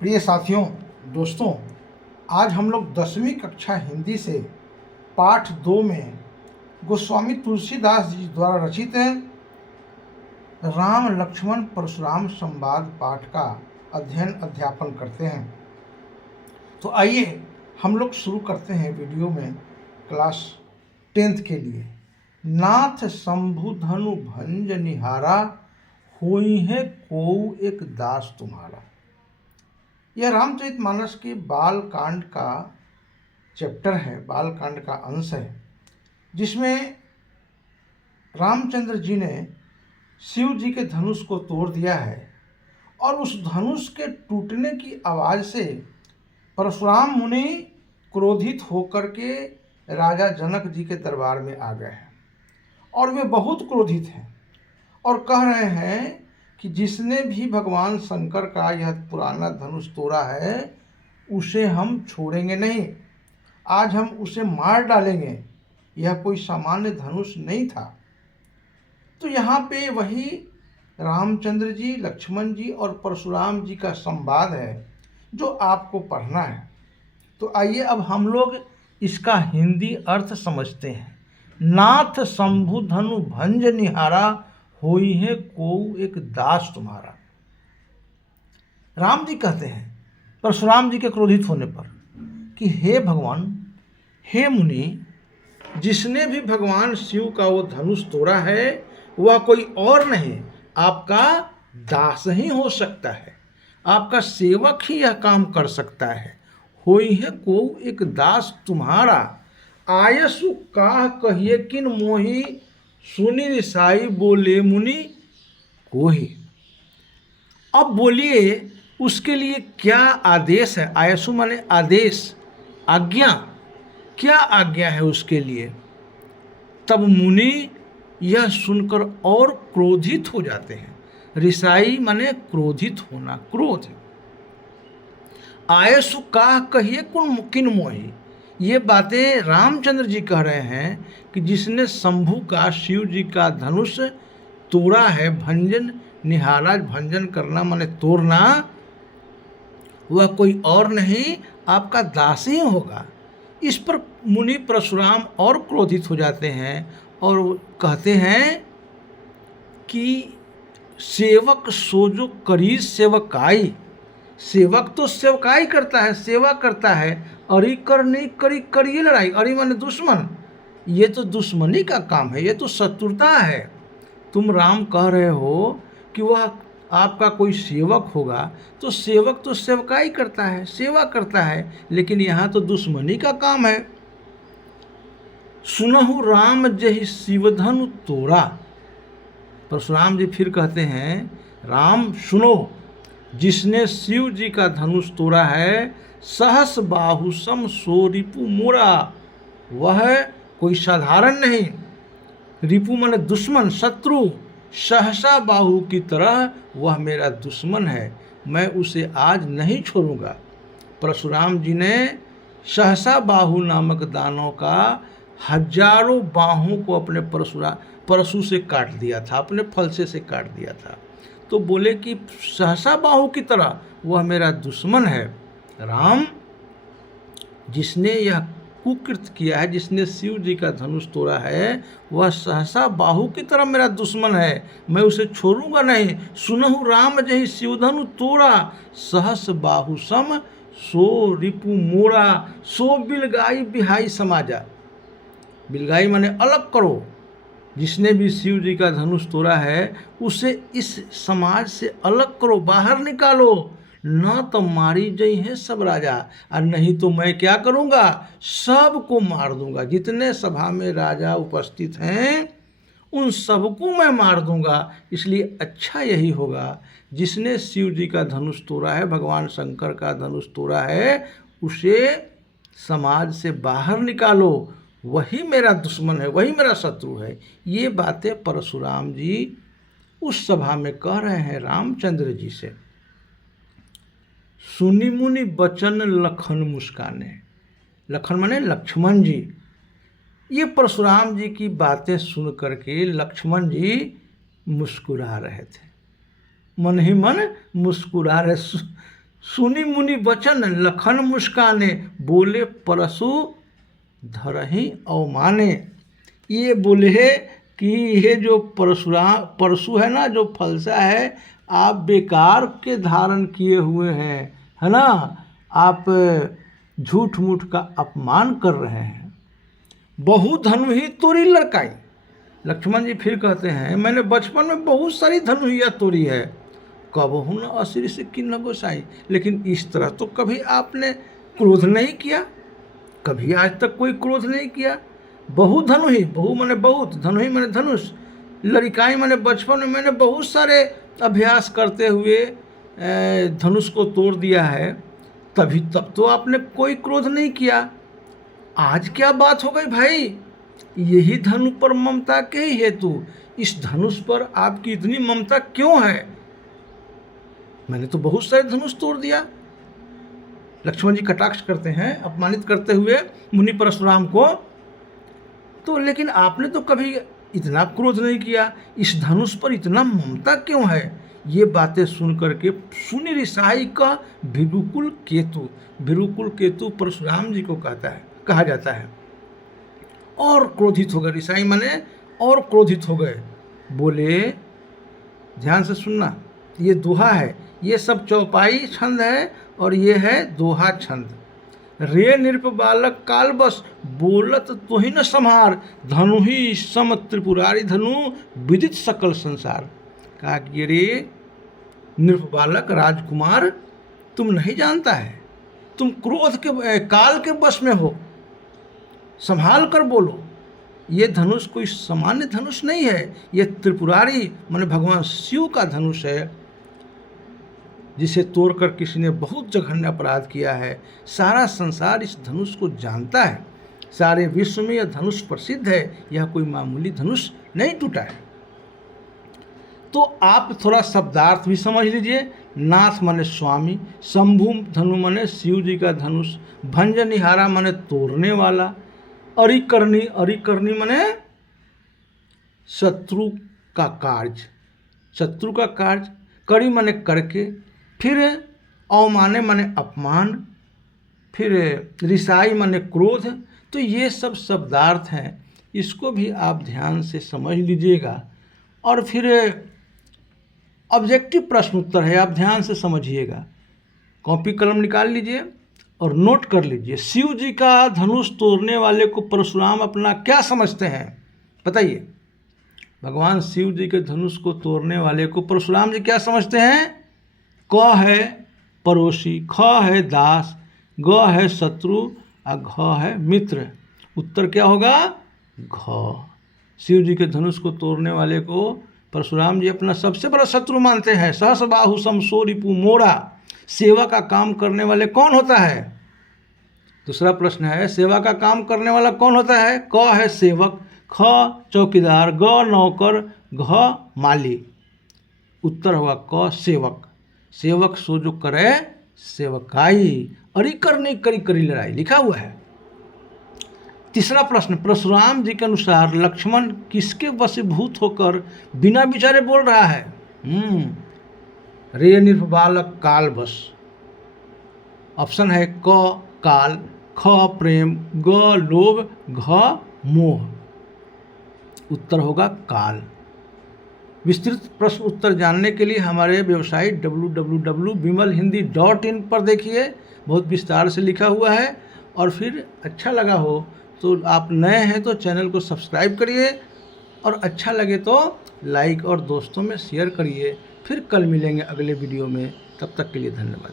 प्रिय साथियों, दोस्तों, आज हम लोग 10वीं कक्षा हिंदी से पाठ 2 में गोस्वामी तुलसीदास जी द्वारा रचित राम लक्ष्मण परशुराम संवाद पाठ का अध्ययन अध्यापन करते हैं। तो आइए हम लोग शुरू करते हैं वीडियो में क्लास 10th के लिए। नाथ शंभु धनु भंज निहारा, होई है कोऊ एक दास तुम्हारा। यह रामचरितमानस के बाल कांड का चैप्टर है, बाल कांड का अंश है, जिसमें रामचंद्र जी ने शिव जी के धनुष को तोड़ दिया है और उस धनुष के टूटने की आवाज़ से परशुराम मुनि क्रोधित होकर के राजा जनक जी के दरबार में आ गए हैं और वे बहुत क्रोधित हैं और कह रहे हैं कि जिसने भी भगवान शंकर का यह पुराना धनुष तोड़ा है उसे हम छोड़ेंगे नहीं, आज हम उसे मार डालेंगे। यह कोई सामान्य धनुष नहीं था। तो यहाँ पे वही रामचंद्र जी, लक्ष्मण जी और परशुराम जी का संवाद है जो आपको पढ़ना है। तो आइए अब हम लोग इसका हिंदी अर्थ समझते हैं। नाथ शंभु धनु भंज निहारा, होई है कोऊ एक दास तुम्हारा। राम जी कहते हैं परशुराम जी के क्रोधित होने पर कि हे भगवान, हे मुनि, जिसने भी भगवान शिव का वो धनुष तोड़ा है वह कोई और नहीं, आपका दास ही हो सकता है, आपका सेवक ही यह काम कर सकता है। होई है कोऊ एक दास तुम्हारा, आयसु काह कहिए किन मोही, सुनि रिसाई बोले मुनि कोही। अब बोलिए उसके लिए क्या आदेश है। आयसु माने आदेश, आज्ञा, क्या आज्ञा है उसके लिए। तब मुनि यह सुनकर और क्रोधित हो जाते हैं। रिसाई माने क्रोधित होना, क्रोध। आयसु काह कहिए किन मोही, ये बातें रामचंद्र जी कह रहे हैं कि जिसने शंभु का, शिव जी का धनुष तोड़ा है, भंजन निहारा, भंजन करना माने तोड़ना, वह कोई और नहीं, आपका दास ही होगा। इस पर मुनि परशुराम और क्रोधित हो जाते हैं और कहते हैं कि सेवक सो जो करी सेवकाई। सेवक तो सेवकाई करता है, सेवा करता है, अरी कर नहीं करी करिए लड़ाई। अरी माने दुश्मन, ये तो दुश्मनी का काम है, ये तो शत्रुता है। तुम राम कह रहे हो कि वह आपका कोई सेवक होगा, तो सेवक तो सेवकाई करता है, सेवा करता है, लेकिन यहाँ तो दुश्मनी का काम है। सुनहु राम जहि शिवधनु तोड़ा। परशुराम जी फिर कहते हैं, राम सुनो, जिसने शिव जी का धनुष तोड़ा है, सहस बाहु सम सो रिपु मोरा, वह कोई साधारण नहीं। रिपु माने दुश्मन, शत्रु। सहसा बाहु की तरह वह मेरा दुश्मन है, मैं उसे आज नहीं छोड़ूंगा। परशुराम जी ने सहसा बाहु नामक दानव का हजारों बाहों को अपने परशु से काट दिया था, अपने फलसे से काट दिया था। तो बोले कि सहसा बाहु की तरह वह मेरा दुश्मन है। राम, जिसने यह कुकृत किया है, जिसने शिव जी का धनुष तोड़ा है, वह सहसा बाहु की तरह मेरा दुश्मन है, मैं उसे छोड़ूंगा नहीं। सुनहु राम जहि शिवधनु तोड़ा, सहस बाहु सम सो रिपु मोरा, सो बिलगाई बिहाई समाजा। बिलगाई माने अलग करो। जिसने भी शिव जी का धनुष तोड़ा है उसे इस समाज से अलग करो, बाहर निकालो। न तो मारी जई है सब राजा, और नहीं तो मैं क्या करूँगा, सबको मार दूंगा। जितने सभा में राजा उपस्थित हैं उन सबको मैं मार दूंगा। इसलिए अच्छा यही होगा, जिसने शिव जी का धनुष तोड़ा है, भगवान शंकर का धनुष तोड़ा है, उसे समाज से बाहर निकालो। वही मेरा दुश्मन है, वही मेरा शत्रु है। ये बातें परशुराम जी उस सभा में कह रहे हैं रामचंद्र जी से। सुनी मुनि बचन लखन मुस्काने। लखन माने लक्ष्मण जी। ये परशुराम जी की बातें सुन करके लक्ष्मण जी मुस्कुरा रहे थे, मन ही मन मुस्कुरा रहे। सुनी मुनि बचन लखन मुस्काने, बोले परशु धरहि अवमाने। ये बोले कि ये जो परशु है ना, जो फलसा है, आप बेकार के धारण किए हुए हैं, है ना, आप झूठ मूठ का अपमान कर रहे हैं। बहु धनु ही तोरी लड़काई। लक्ष्मण जी फिर कहते हैं, मैंने बचपन में बहुत सारी धनुहिया तोड़ी है, कबहु न असिर से कि न गोसाई। लेकिन इस तरह तो कभी आपने क्रोध नहीं किया, कभी आज तक कोई क्रोध नहीं किया। बहु धनु ही, बहु मैंने बहुत, धनु ही मैंने धनुष, लड़काई मैंने बचपन में मैंने बहुत सारे अभ्यास करते हुए धनुष को तोड़ दिया है, तब तो आपने कोई क्रोध नहीं किया। आज क्या बात हो गई भाई? यही धनु पर ममता के ही हेतु इस धनुष पर आपकी इतनी ममता क्यों है? मैंने तो बहुत सारे धनुष तोड़ दिया। लक्ष्मण जी कटाक्ष करते हैं, अपमानित करते हुए मुनि परशुराम को। तो लेकिन आपने तो कभी इतना क्रोध नहीं किया, इस धनुष पर इतना ममता क्यों है? ये बातें सुन करके सुनि रिसाई का भृगुकुल केतु, भृगुकुल केतु परशुराम जी को कहा जाता है, और क्रोधित हो गए। रिसाई माने और क्रोधित हो गए। बोले, ध्यान से सुनना, ये दोहा है, ये सब चौपाई छंद है और ये है दोहा छंद। रे नृप बालक काल बस, बोलत तो ही न संहार, धनु ही सम त्रिपुरारी धनु, विदित सकल संसार। कहा कि रे नृप बालक राजकुमार, तुम नहीं जानता है, तुम क्रोध के काल के वश में हो, संभाल कर बोलो। ये धनुष कोई सामान्य धनुष नहीं है, ये त्रिपुरारी माने भगवान शिव का धनुष है, जिसे तोड़कर किसी ने बहुत जघन्य अपराध किया है। सारा संसार इस धनुष को जानता है, सारे विश्व में यह धनुष प्रसिद्ध है, यह कोई मामूली धनुष नहीं टूटा है। तो आप थोड़ा शब्दार्थ भी समझ लीजिए। नाथ माने स्वामी, शंभु धनु माने शिव जी का धनुष, भंजनिहारा माने तोड़ने वाला, अरिकर्णी माने शत्रु का कार्य, शत्रु का कार्य, करी माने करके, फिर अवमाने माने अपमान, फिर रिसाई माने क्रोध। तो ये सब शब्दार्थ हैं, इसको भी आप ध्यान से समझ लीजिएगा। और फिर ऑब्जेक्टिव प्रश्न उत्तर है, आप ध्यान से समझिएगा। कॉपी कलम निकाल लीजिए और नोट कर लीजिए। शिव जी का धनुष तोड़ने वाले को परशुराम अपना क्या समझते हैं? बताइए। भगवान शिव जी के धनुष को तोड़ने वाले को परशुराम जी क्या समझते हैं? क है पड़ोसी, ख है दास, ग है शत्रु और घ है मित्र। उत्तर क्या होगा? घ। शिव जी के धनुष को तोड़ने वाले को परशुराम जी अपना सबसे बड़ा शत्रु मानते हैं। सहस बाहु समसो रिपु मोरा। सेवा का काम करने वाले कौन होता है? दूसरा प्रश्न है, सेवा का काम करने वाला कौन होता है? क है सेवक, ख चौकीदार, ग नौकर, घ माली। उत्तर होगा क सेवक। सेवक सो जो करे सेवकाई, अरि करनी करी करी लड़ाई, लिखा हुआ है। तीसरा प्रश्न, परशुराम जी के अनुसार लक्ष्मण किसके वशीभूत होकर बिना विचारे बोल रहा है? रे नृप बालक काल बस। ऑप्शन है क काल, ख प्रेम, ग लोभ, घ मोह। उत्तर होगा काल। विस्तृत प्रश्न उत्तर जानने के लिए हमारे वेबसाइट www.bimalhindi.in पर देखिए, बहुत विस्तार से लिखा हुआ है। और फिर अच्छा लगा हो तो, आप नए हैं तो चैनल को सब्सक्राइब करिए, और अच्छा लगे तो लाइक और दोस्तों में शेयर करिए। फिर कल मिलेंगे अगले वीडियो में, तब तक के लिए धन्यवाद।